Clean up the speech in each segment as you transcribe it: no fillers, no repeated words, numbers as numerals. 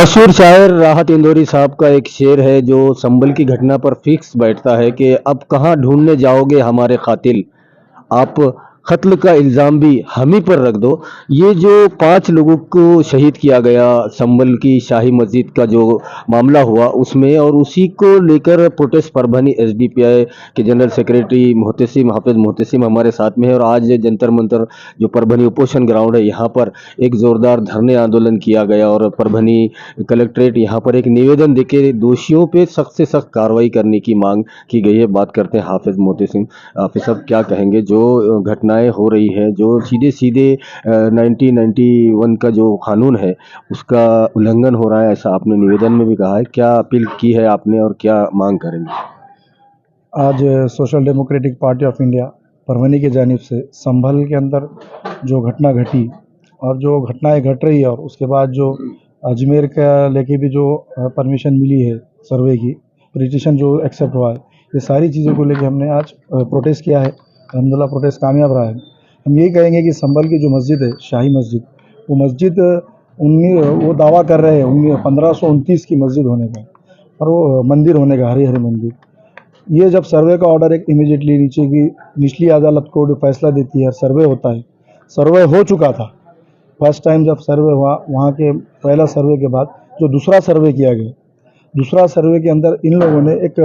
मशहूर शायर राहत इंदौरी साहब का एक शेर है जो संभल की घटना पर फिक्स बैठता है कि अब कहाँ ढूंढने जाओगे हमारे कातिल, आप कत्ल का इल्ज़ाम भी हम ही पर रख दो। ये जो 5 लोगों को शहीद किया गया संभल की शाही मस्जिद का जो मामला हुआ उसमें, और उसी को लेकर प्रोटेस्ट परभनी एसडीपीआई के जनरल सेक्रेटरी मोहतसिम हाफिज मोहतसिम हमारे साथ में है। और आज जंतर मंतर जो परभनी उपोषण ग्राउंड है यहाँ पर एक जोरदार धरने आंदोलन किया गया और परभनी कलेक्ट्रेट यहाँ पर एक निवेदन देके दोषियों पे सख्त से सख्त कार्रवाई करने की मांग की गई है। बात करते हैं हाफिज मोहतसिम। हाफिज साहब क्या कहेंगे, जो घटनाएं हो रही है, जो सीधे सीधे 1991 का जो कानून है उसका उल्लंघन हो रहा है, ऐसा आपने निवेदन में भी कहा है, क्या अपील की है आपने और क्या मांग करेंगे? आज social democratic party of India Parbhani की जानिब से संभल के अंदर जो घटना घटी और जो घटनाएं घट रही है और उसके बाद जो अजमेर का लेके भी जो परमिशन मिली है सर्वे की, पिटीशन जो एक्सेप्ट हुआ है, ये सारी चीज़ों को लेके हमने आज प्रोटेस्ट किया है। अल्हम्दुलिल्लाह प्रोटेस्ट कामयाब रहा है। हम यही कहेंगे कि संभल की जो मस्जिद है, शाही मस्जिद, वो मस्जिद वो दावा कर रहे हैं 1529 की मस्जिद होने का और वो मंदिर होने का, हरे हरे मंदिर। ये जब सर्वे का ऑर्डर एक इमीडिएटली निचली अदालत को फैसला देती है, सर्वे होता है, सर्वे हो चुका था। फर्स्ट टाइम जब सर्वे हुआ, वहाँ के पहला सर्वे के बाद जो दूसरा सर्वे किया गया, दूसरा सर्वे के अंदर इन लोगों ने एक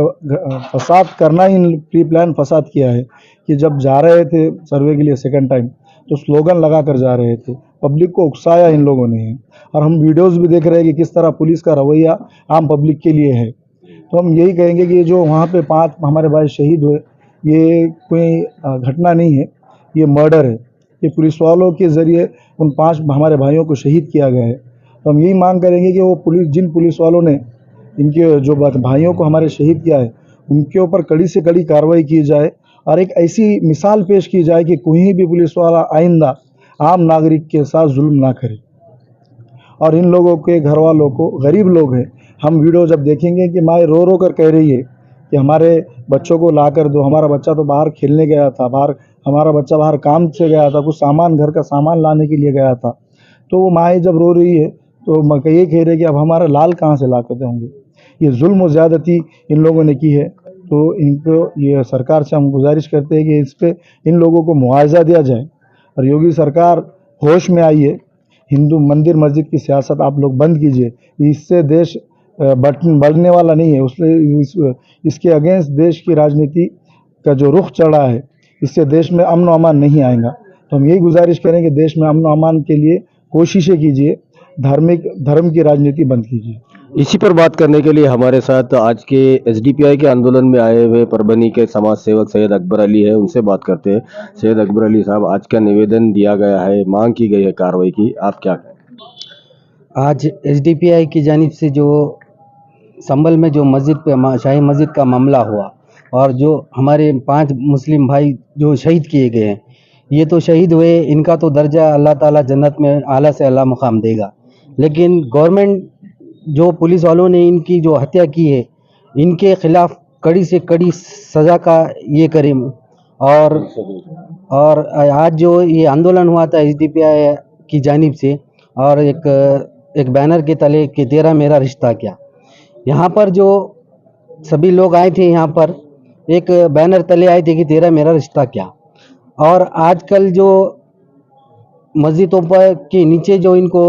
फसाद करना ही प्री प्लान फसाद किया है कि जब जा रहे थे सर्वे के लिए सेकंड टाइम तो स्लोगन लगा कर जा रहे थे, पब्लिक को उकसाया इन लोगों ने है। और हम वीडियोस भी देख रहे हैं कि किस तरह पुलिस का रवैया आम पब्लिक के लिए है। तो हम यही कहेंगे कि जो वहाँ पे 5 हमारे भाई शहीद हुए, ये कोई घटना नहीं है, ये मर्डर है। ये पुलिस वालों के ज़रिए उन 5 हमारे भाइयों को शहीद किया गया है। तो हम यही मांग करेंगे कि वो जिन पुलिस वालों ने इनके जो भाइयों को हमारे शहीद किया है, उनके ऊपर कड़ी से कड़ी कार्रवाई की जाए और एक ऐसी मिसाल पेश की जाए कि कोई भी पुलिस वाला आइंदा आम नागरिक के साथ जुल्म ना करे। और इन लोगों के घर वालों को, गरीब लोग हैं, हम वीडियो जब देखेंगे कि माँ रो रो कर कह रही है कि हमारे बच्चों को ला कर दो, हमारा बच्चा तो बाहर खेलने गया था, हमारा बच्चा बाहर काम से गया था, कुछ सामान, घर का सामान लाने के लिए गया था। तो वो माँ जब रो रही है तो ये कह रहे कि अब हमारा लाल कहाँ से ला कर देंगे। ये जुल्म और ज़्यादती इन लोगों ने की है। तो इनको, ये सरकार से हम गुजारिश करते हैं कि इस पर इन लोगों को मुआवजा दिया जाए और योगी सरकार होश में आई है। हिंदू मंदिर मस्जिद की सियासत आप लोग बंद कीजिए, इससे देश बढ़ने वाला नहीं है। इसके अगेंस्ट देश की राजनीति का जो रुख चढ़ा है, इससे देश में अमन और अमान नहीं आएगा। तो हम यही गुजारिश करेंगे, देश में अमन और अमान के लिए कोशिशें कीजिए, धर्म की राजनीति बंद कीजिए। इसी पर बात करने के लिए हमारे साथ आज के एसडीपीआई के आंदोलन में आए हुए परभनी के समाज सेवक सैयद अकबर अली है, उनसे बात करते हैं। सैयद अकबर अली साहब, आज का निवेदन दिया गया है, मांग की गई है कार्रवाई की, आप क्या कहें? आज एसडीपीआई की जानिब से जो संभल में जो मस्जिद पे शाही मस्जिद का मामला हुआ और जो हमारे 5 मुस्लिम भाई जो शहीद किए गए हैं, ये तो शहीद हुए, इनका तो दर्जा अल्लाह ताला जन्नत में आला से आला मुकाम देगा। लेकिन गवर्नमेंट, जो पुलिस वालों ने इनकी जो हत्या की है, इनके खिलाफ कड़ी से कड़ी सज़ा का ये करें। और आज जो ये आंदोलन हुआ था एसडीपीआई की जानिब से, और एक बैनर के तले कि तेरा मेरा रिश्ता क्या, यहाँ पर जो सभी लोग आए थे, यहाँ पर एक बैनर तले आए थे कि तेरा मेरा रिश्ता क्या। और आजकल जो मस्जिदों पर के नीचे जो इनको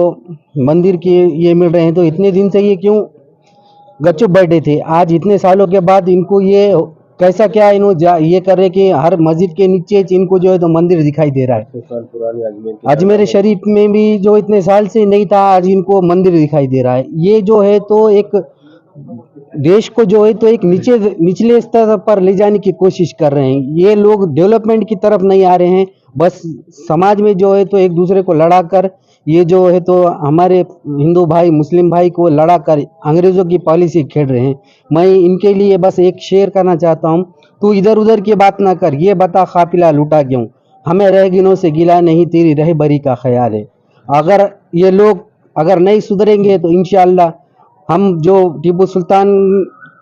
मंदिर के ये मिल रहे हैं, तो इतने दिन से ये क्यों गपचुप बैठे थे? आज इतने सालों के बाद इनको ये कैसा क्या ये कर रहे कि हर मस्जिद के नीचे इनको जो है तो मंदिर दिखाई दे रहा है। अजमेर शरीफ में भी जो इतने साल से नहीं था, आज इनको मंदिर दिखाई दे रहा है। ये जो है तो एक देश को जो है तो एक निचले स्तर पर ले जाने की कोशिश कर रहे हैं। ये लोग डेवलपमेंट की तरफ नहीं आ रहे हैं, बस समाज में जो है तो एक दूसरे को लड़ा कर, ये जो है तो हमारे हिंदू भाई मुस्लिम भाई को लड़ा कर अंग्रेज़ों की पॉलिसी खेल रहे हैं। मैं इनके लिए बस एक शेयर करना चाहता हूँ, तू इधर उधर की बात ना कर, ये बता काफिला लूटा क्यों, हमें रह से गिला नहीं, तेरी रहबरी का ख्याल है। अगर ये लोग अगर नहीं सुधरेंगे तो इंशाअल्लाह हम जो टीपू सुल्तान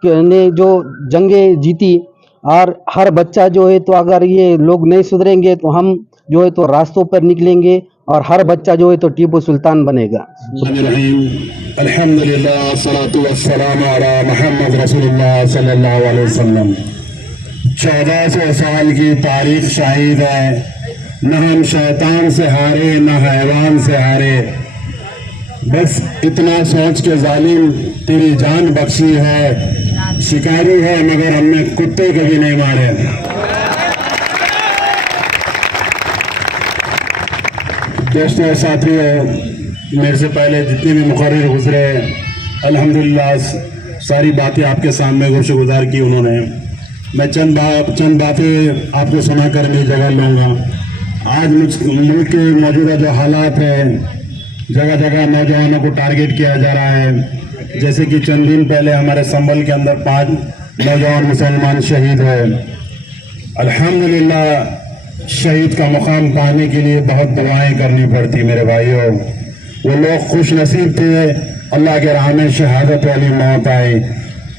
ने जो जंगें जीती, और हर बच्चा जो है तो अगर ये लोग नहीं सुधरेंगे तो हम जो है तो रास्तों पर निकलेंगे और हर बच्चा जो है तो टीपू सुल्तान बनेगा। अल्हम्दुलिल्लाह सलातु वस्सलाम अला मुहम्मद रसूलुल्लाह सल्लल्लाहु अलैहि वसल्लम। 1400 साल की तारीख शाहिद है, न हम शैतान से हारे न हैवान से हारे, बस इतना सोच के जालिम तेरी जान बख्शी है, शिकारी है मगर हमने कुत्ते कभी नहीं मारे। दोस्तों साथियों, मेरे से पहले जितने भी मुकर्रिर गुजरे अल्हम्दुलिल्लाह सारी बातें आपके सामने गुज़ार की उन्होंने। मैं चंद बातें आपको सुनाकर मेरी जगह लूँगा। आज मुल्क के मौजूदा जो हालात है, जगह जगह नौजवानों को टारगेट किया जा रहा है। जैसे कि चंद दिन पहले हमारे संभल के अंदर 5 नौजवान मुसलमान शहीद हुए। अल्हम्दुलिल्लाह शहीद का मुकाम पाने के लिए बहुत दुआएं करनी पड़ती मेरे भाइयों। वो लोग खुश नसीब थे, अल्लाह के राह में शहादत वाली मौत आई।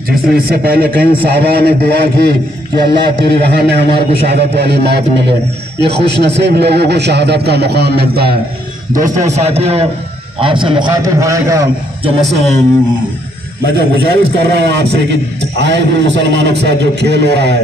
जिसने इससे पहले कई साहबा ने दुआ की कि अल्लाह तेरी राह में हमारे को शहादत वाली मौत मिले। ये खुश नसीब लोगों को शहादत का मुकाम मिलता है। दोस्तों साथियों, आपसे मुखातिब होने का मैं जो गुजारिश कर रहा हूँ आपसे कि आए दिन मुसलमानों के साथ जो खेल हो रहा है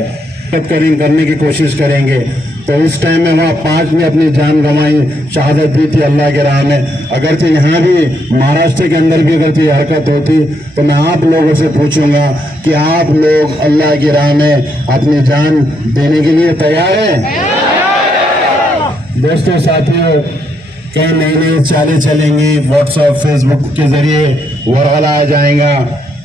करने की कोशिश करेंगे। तो उस टाइम में वहाँ 5 ने अपनी जान गंवाई, शहादत दी थी अल्लाह के राह में। अगरचे यहाँ भी महाराष्ट्र के अंदर भी अगर ये हरकत होती तो मैं आप लोगों से पूछूंगा कि आप लोग अल्लाह की राह में अपनी जान देने के लिए तैयार हैं? दोस्तों साथियों, कई नई नई चालें चलेंगी, व्हाट्सएप फेसबुक के जरिए वरगला आ जाएगा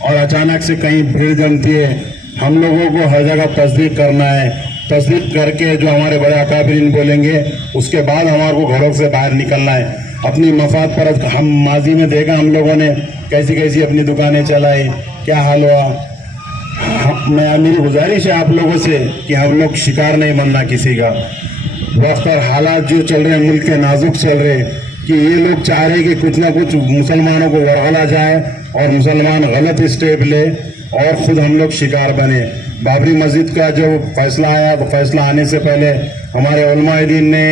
और अचानक से कहीं भीड़ जमती है। हम लोगों को हर जगह तस्दीक करना है। तस्दीक करके जो हमारे बड़े अकाबिरीन बोलेंगे उसके बाद हमारे को घरों से बाहर निकलना है। अपनी मफाद पर हम माजी में देखा हम लोगों ने कैसी कैसी अपनी दुकानें चलाई, क्या हाल हुआ। मेरी गुजारिश है आप लोगों से कि हम लोग शिकार नहीं बनना किसी का। वक्त और हालात जो चल रहे हैं मुल्क के नाजुक चल रहे, कि ये लोग चाह रहे कि कुछ ना कुछ मुसलमानों को वरगला जाए और मुसलमान गलत स्टेप ले और खुद हम लोग शिकार बने। बाबरी मस्जिद का जो फैसला आया, तो फैसला आने से पहले हमारे उलमाए दीन ने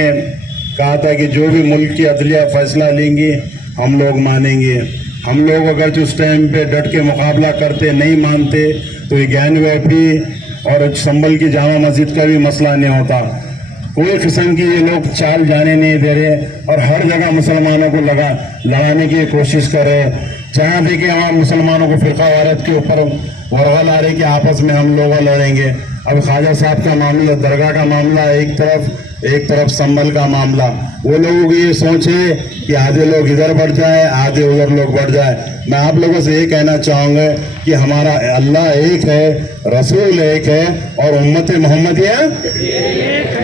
कहा था कि जो भी मुल्क की अदलिया फैसला लेंगी हम लोग मानेंगे। हम लोग अगर उस टाइम पे डट के मुकाबला करते नहीं मानते तो ये ज्ञान व्यापी और संभल की जामा मस्जिद का भी मसला नहीं होता। कोई किस्म की ये लोग चाल जाने नहीं दे रहे और हर जगह मुसलमानों को लगाने की कोशिश कर रहे। जहाँ देखे वहाँ मुसलमानों को फिरका वारत के ऊपर वरगल आ रहे कि आपस में हम लोग लड़ेंगे। अब ख्वाजा साहब का मामला, दरगाह का मामला एक तरफ संभल का मामला। वो लोगों की ये सोच है कि आधे लोग इधर बढ़ जाए, आधे उधर लोग बढ़ जाए। मैं आप लोगों से ये कहना चाहूँगा कि हमारा अल्लाह एक है, रसूल एक है और उम्मत मोहम्मदिया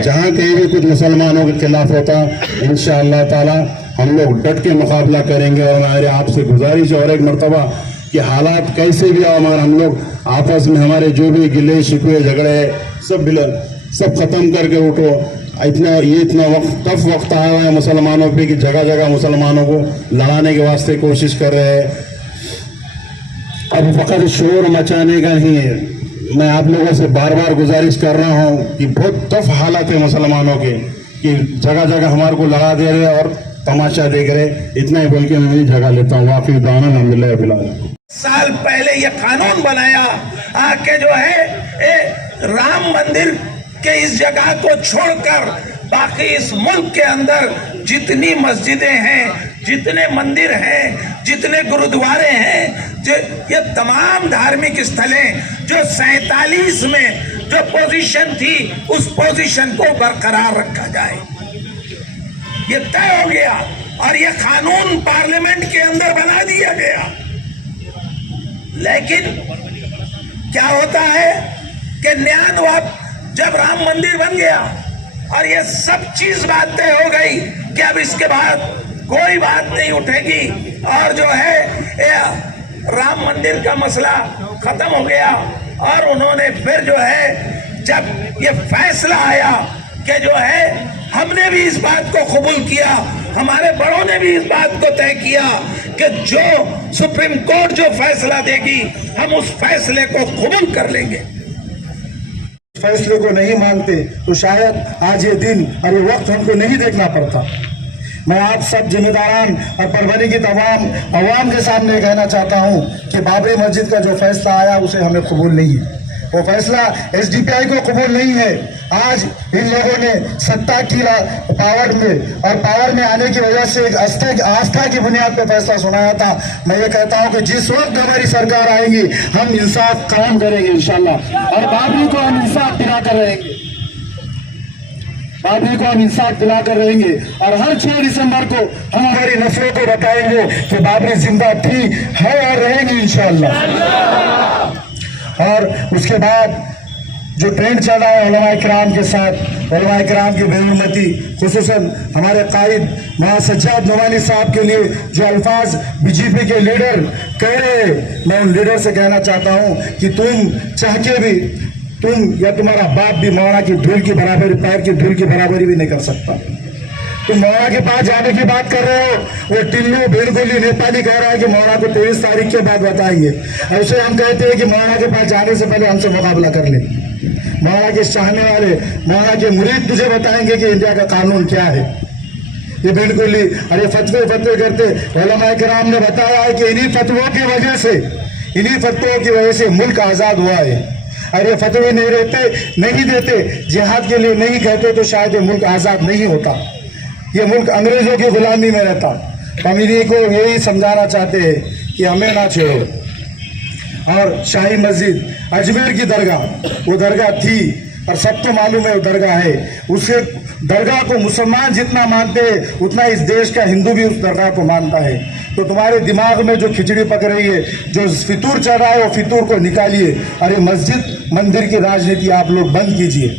जहाँ कहीं भी कुछ मुसलमानों के खिलाफ होता इंशाअल्लाह ताला हम लोग डट के मुकाबला करेंगे। और हमारे आपसे गुजारिश और एक मरतबा कि हालात कैसे भी हो, हमारा हम लोग आपस में हमारे जो भी गिले शिकवे झगड़े सब खत्म करके उठो। इतना टफ वक्त आया हुआ है मुसलमानों पे कि जगह जगह मुसलमानों को लड़ाने के वास्ते कोशिश कर रहे हैं। अब फकत शोर मचाने का नहीं है। मैं आप लोगों से बार बार गुजारिश कर रहा हूँ कि बहुत टफ हालत है मुसलमानों के, कि जगह जगह हमारे को लड़ा दे रहे और तमाशा देख रहे। इतना ही बोल के मैं मेरी जगह लेता हूँ। वाफी दाना अल्हम्दुलिल्लाह बिलाल। साल पहले ये कानून बनाया आके जो है राम मंदिर के इस जगह को छोड़कर बाकी इस मुल्क के अंदर जितनी मस्जिदें हैं, जितने मंदिर हैं, जितने गुरुद्वारे हैं, जो ये तमाम धार्मिक स्थलें जो 47 में जो पोजीशन थी उस पोजीशन को बरकरार रखा जाए, ये तय हो गया और ये कानून पार्लियामेंट के अंदर बना दिया गया। लेकिन क्या होता है कि न्याय जब राम मंदिर बन गया और ये सब चीज बात तय हो गई कि अब इसके बाद कोई बात नहीं उठेगी और जो है राम मंदिर का मसला खत्म हो गया। और उन्होंने फिर जो है जब ये फैसला आया कि जो है हमने भी इस बात को कबूल किया, हमारे बड़ों ने भी इस बात को तय किया कि जो सुप्रीम कोर्ट जो फैसला देगी हम उस फैसले को कबूल कर लेंगे। फैसले को नहीं मानते तो शायद आज ये दिन और ये वक्त हमको नहीं देखना पड़ता। मैं आप सब जिम्मेदारान और परभनी की तमाम अवाम के सामने कहना चाहता हूं कि बाबरी मस्जिद का जो फैसला आया उसे हमें कबूल नहीं है, वो फैसला एसडीपीआई को कबूल नहीं है। आज इन लोगों ने सत्ता की पावर में और पावर में आने की वजह से एक आस्था की बुनियाद पर फैसला सुनाया था। मैं ये कहता हूं कि जिस वक्त हमारी सरकार आएगी हम इंसाफ कायम करेंगे इंशाल्लाह, और बाबरी को हम इंसाफ दिलाकर रहेंगे, बाबरी को हम इंसाफ दिलाकर रहेंगे। और हर 6 दिसंबर को हम हमारी नस्लों को बताएंगे कि बाबरी जिंदा थी, है और रहेंगी इंशाल्लाह। और उसके बाद जो ट्रेंड चल रहा है उलमा इकराम के साथ, उलमा इकराम की बेहुरमती, खुसूसन हमारे कायद मौलाना सज्जाद नोमानी साहब के लिए जो अल्फाज बीजेपी के लीडर कह रहे हैं, मैं उन लीडर से कहना चाहता हूं कि तुम चाह के भी, तुम या तुम्हारा बाप भी मौलाना की धूल की बराबरी, पैर की धूल की बराबरी भी नहीं कर सकता। तुम मौलाना के पास जाने की बात कर रहे हो, वो टिल्लू बिल्कुल नेपाली कह रहा है कि मौलाना को 23 तारीख के बाद बताएंगे, और उसे हम कहते हैं कि मौलाना के पास जाने से पहले हमसे मुकाबला कर ले। मौलाना के चाहने वाले, मौलाना के मुरीद तुझे बताएंगे कि इंडिया का कानून क्या है। ये बिल्कुल ही, और ये फतवे करते उलमा किराम ने बताया है कि इन्हीं फतवों की वजह से, इन्हीं फतवों की वजह से मुल्क आजाद हुआ है। और ये फतवे नहीं देते, जिहाद के लिए नहीं कहते तो शायद ये मुल्क आजाद नहीं होता, ये मुल्क अंग्रेजों की गुलामी में रहता। हम इन्हीं को यही समझाना चाहते हैं कि हमें ना छेड़ो। और शाही मस्जिद अजमेर की दरगाह, वो दरगाह थी और सबको मालूम है वो दरगाह है, उसके दरगाह को मुसलमान जितना मानते हैं उतना इस देश का हिंदू भी उस दरगाह को मानता है। तो तुम्हारे दिमाग में जो खिचड़ी पक रही है, जो फितूर चल रहा है, वो फितूर को निकालिए और ये मस्जिद मंदिर की राजनीति आप लोग बंद कीजिए।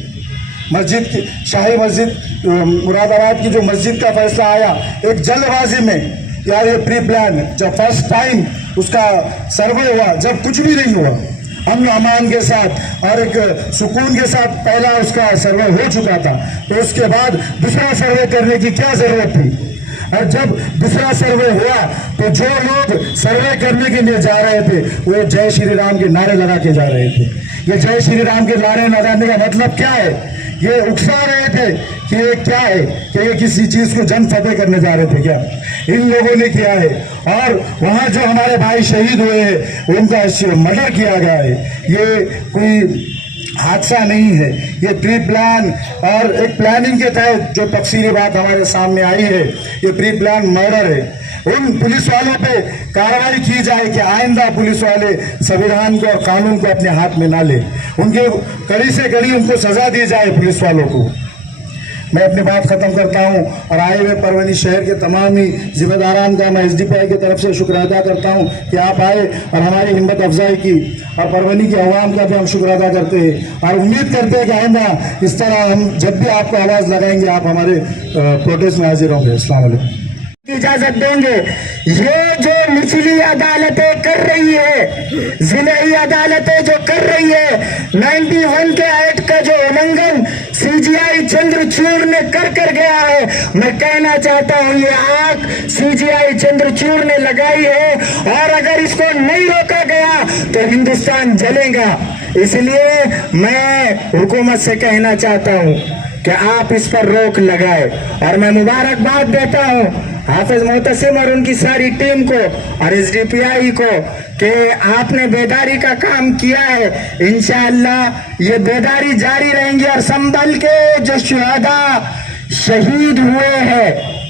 मस्जिद की, शाही मस्जिद मुरादाबाद की जो मस्जिद का फैसला आया एक जल्दबाजी में, यार ये प्री प्लान, जब फर्स्ट टाइम उसका सर्वे हुआ, जब कुछ भी नहीं हुआ, अमन अमान के साथ और एक सुकून के साथ पहला उसका सर्वे हो चुका था, तो उसके बाद दूसरा सर्वे करने की क्या जरूरत थी। और जब दूसरा सर्वे हुआ तो जो लोग सर्वे करने के लिए जा रहे थे वो जय श्री राम के नारे लगा के जा रहे थे। ये जय श्री राम के नारे लगाने का मतलब क्या है? ये उकसा रहे थे कि ये क्या है, कि ये किसी चीज को जन फतेह करने जा रहे थे क्या? इन लोगों ने किया है। और वहां जो हमारे भाई शहीद हुए हैं उनका मर्डर किया गया है, ये कोई हादसा नहीं है, ये प्री प्लान और एक प्लानिंग के तहत जो तफसीली बात हमारे सामने आई है, ये प्री प्लान मर्डर है। उन पुलिस वालों पे कार्रवाई की जाए कि आइंदा पुलिस वाले संविधान को और कानून को अपने हाथ में ना ले, उनके कड़ी से कड़ी उनको सजा दी जाए पुलिस वालों को। मैं अपनी बात खत्म करता हूं और आए हुए परभनी शहर के तमाम ही जिम्मेदारान का मैं एसडीपीआई की तरफ से शुक्र अदा करता हूं कि आप आए और हमारी हिम्मत अफजाई की, और परभनी की आवाम का भी हम शुक्र अदा करते हैं और उम्मीद करते हैं कि आइंदा इस तरह हम जब भी आपको आवाज़ लगाएंगे आप हमारे प्रोटेस्ट में हाजिर होंगे। अस्सलाम वालेकुम। इजाजत देंगे। ये जो निचली अदालतें कर रही है, जिले अदालतें जो कर रही है, 91 के एक्ट का जो उल्लंघन सीजीआई चंद्रचूड़ ने कर गया है, मैं कहना चाहता हूं ये आग सीजीआई चंद्रचूड़ ने लगाई है और अगर इसको नहीं रोका गया तो हिंदुस्तान जलेगा। इसलिए मैं हुकूमत से कहना चाहता हूं कि आप इस पर रोक लगाए और मैं मुबारकबाद देता हूं हाफिज मोहतसिम और उनकी सारी टीम को और एसडीपीआई को कि आपने बेदारी का काम किया है। इंशाअल्लाह ये बेदारी जारी रहेंगी और संभल के जो शुहदा शहीद हुए हैं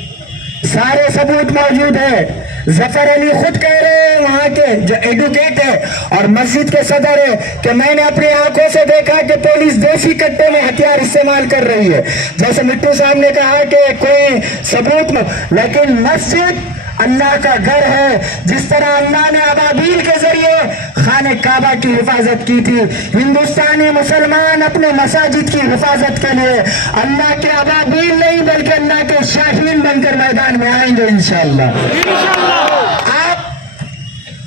सारे सबूत मौजूद है। जफर अली खुद कह रहे हैं वहां के जो एडवोकेट है और मस्जिद के सदर है कि मैंने अपनी आंखों से देखा कि पुलिस देसी कट्टे में हथियार इस्तेमाल कर रही है। जैसे मिट्टू साहब ने कहा कि कोई सबूत में, लेकिन मस्जिद अल्लाह का घर है। जिस तरह अल्लाह ने अबाबील के जरिए खाने काबा की हिफाजत की थी, हिंदुस्तानी मुसलमान अपने मसाजिद की हिफाजत के लिए अल्लाह के अबाबील नहीं बल्कि अल्लाह के शाहीन बनकर मैदान में आएंगे इंशाअल्लाह। आप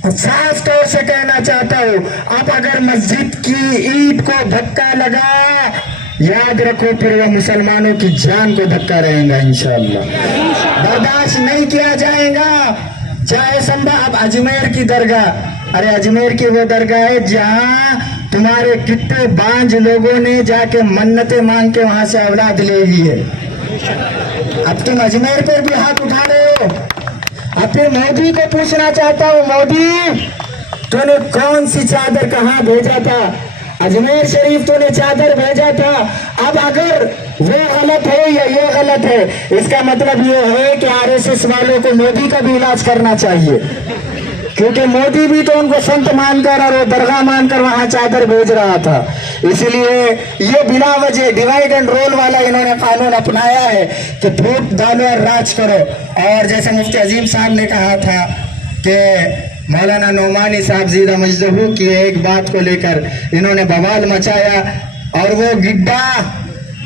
साफ तौर से कहना चाहता हूं, आप अगर मस्जिद की ईंट को धक्का लगा, याद रखो फिर वो मुसलमानों की जान को धक्का रहेगा इंशाअल्लाह। बर्दाश्त नहीं किया जाएगा। चाहे संभव अब अजमेर की दरगाह, अरे अजमेर की वो दरगाह है जहां तुम्हारे कितने बांझ लोगों ने जाके मन्नतें मांग के वहां से औलाद ले ली है। अब तुम अजमेर पर भी हाथ उठा रहे हो। अब फिर मोदी को पूछना चाहता हूँ, मोदी तूने कौन सी चादर कहाँ भेजा था? अजमेर शरीफ तूने चादर भेजा था। अब अगर वो गलत है या ये गलत है, इसका मतलब ये है कि आरएसएस वालों को मोदी का भी इलाज करना चाहिए, क्योंकि मोदी भी तो उनको संत मानकर और वो दरगाह मानकर वहां चादर भेज रहा था। इसलिए ये बिना वजह डिवाइड एंड रोल वाला इन्होंने कानून अपनाया है कि फूट डालो और राज करो। और जैसे मुफ्ती अजीम साहब ने कहा था कि मौलाना नौमानी साहब जीदा मजदहू की एक बात को लेकर इन्होंने बवाल मचाया, और वो गिड्डा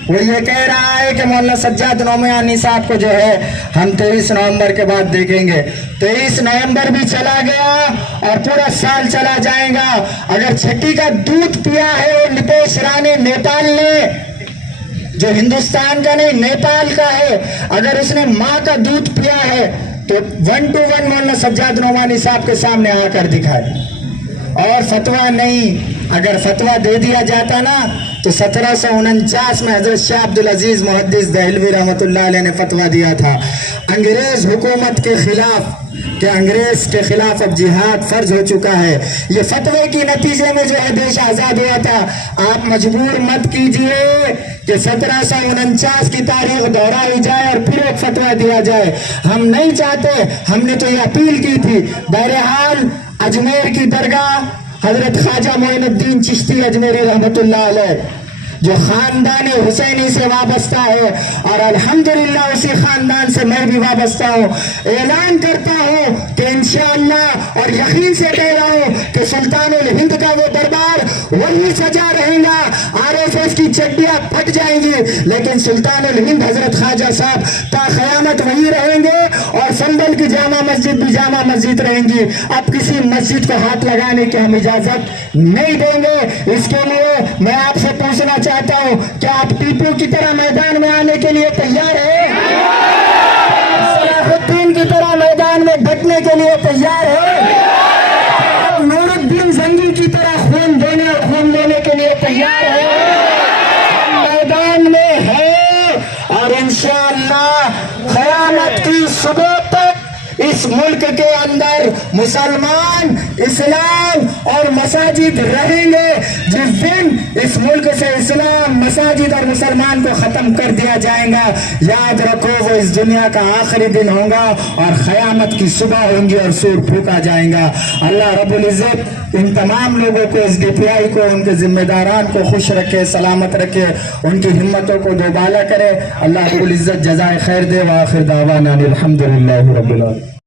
वो ये कह रहा है कि मौलाना सज्जाद नौमानी साहब को जो है हम 23 नवंबर के बाद देखेंगे। 23 नवंबर भी चला गया और पूरा साल चला जाएगा। अगर छठी का दूध पिया है वो नितेश राणे नेपाल ने, जो हिंदुस्तान का नहीं नेपाल का है, अगर उसने माँ का दूध पिया है तो 1 to 1 मौलाना सज्जाद नौमानी साहब के सामने आकर दिखाए। और फतवा नहीं, अगर फतवा दे दिया जाता ना तो 1749 में हजरत शाह अब्दुल अजीज मुहद्दिस दहलवी रहमतुल्लाह अलैह ने फतवा दिया था अंग्रेज हुकूमत के खिलाफ, कि अंग्रेज के खिलाफ अब जिहाद फर्ज हो चुका है। ये फतवे के नतीजे में जो है देश आजाद हुआ था। आप मजबूर मत कीजिए कि 1749 की तारीख दोहराई जाए और फिर एक फतवा दिया जाए। हम नहीं चाहते, हमने तो ये अपील की थी। बहरहाल अजमेर की दरगाह हजरत ख्वाजा मोइनुद्दीन चिश्ती अजमेरी रहमतुल्लाह अलैह, जो खानदान हुसैनी से वाबस्ता है, और अल्हम्दुलिल्लाह उसी खानदान से मैं भी वाबस्ता हूँ, ऐलान करता हूँ कि इंशाअल्लाह और यकीन से कह रहा हूँ कि सुल्तानुल हिंद का वो दरबार वही सजा रहेगा। आरएसएस की चड्डियाँ फट जाएंगी, लेकिन सुल्तानुल हिंद हजरत ख्वाजा साहब ता क़यामत वही रहेंगे, और संभल की जामा मस्जिद भी जामा मस्जिद रहेंगी। अब किसी मस्जिद को हाथ लगाने की हम इजाजत नहीं देंगे। इसके लिए मैं आपसे पूछना चाहता हूं, क्या आप टीपू की तरह मैदान में आने के लिए तैयार हैं? सलाहुद्दीन की तरह मैदान में डटने के लिए तैयार हैं? नूरुद्दीन जंगी की तरह खून देने और खून लेने के लिए तैयार हैं? मैदान में है, और इंशाअल्लाह क़यामत की सुबह तक इस मुल्क के अंदर मुसलमान, इस्लाम और मसाजिद रहेंगे। जिस दिन इस मुल्क से इस्लाम, मसाजिद और मुसलमान को ख़त्म कर दिया जाएगा, याद रखो वो इस दुनिया का आखिरी दिन होगा और क़यामत की सुबह होंगी और सूर फूका जाएगा। अल्लाह रब्बुल इज़्ज़त इन तमाम लोगों को, इस DPI को, उनके जिम्मेदारान को खुश रखे, सलामत रखे, उनकी हिम्मतों को दोबाला करे। अल्लाह रब्बुल इज़्ज़त जज़ाए खैर दे। व आखिर दावाना अनिल हम्दुलिल्लाहि रब्बिल आलमीन।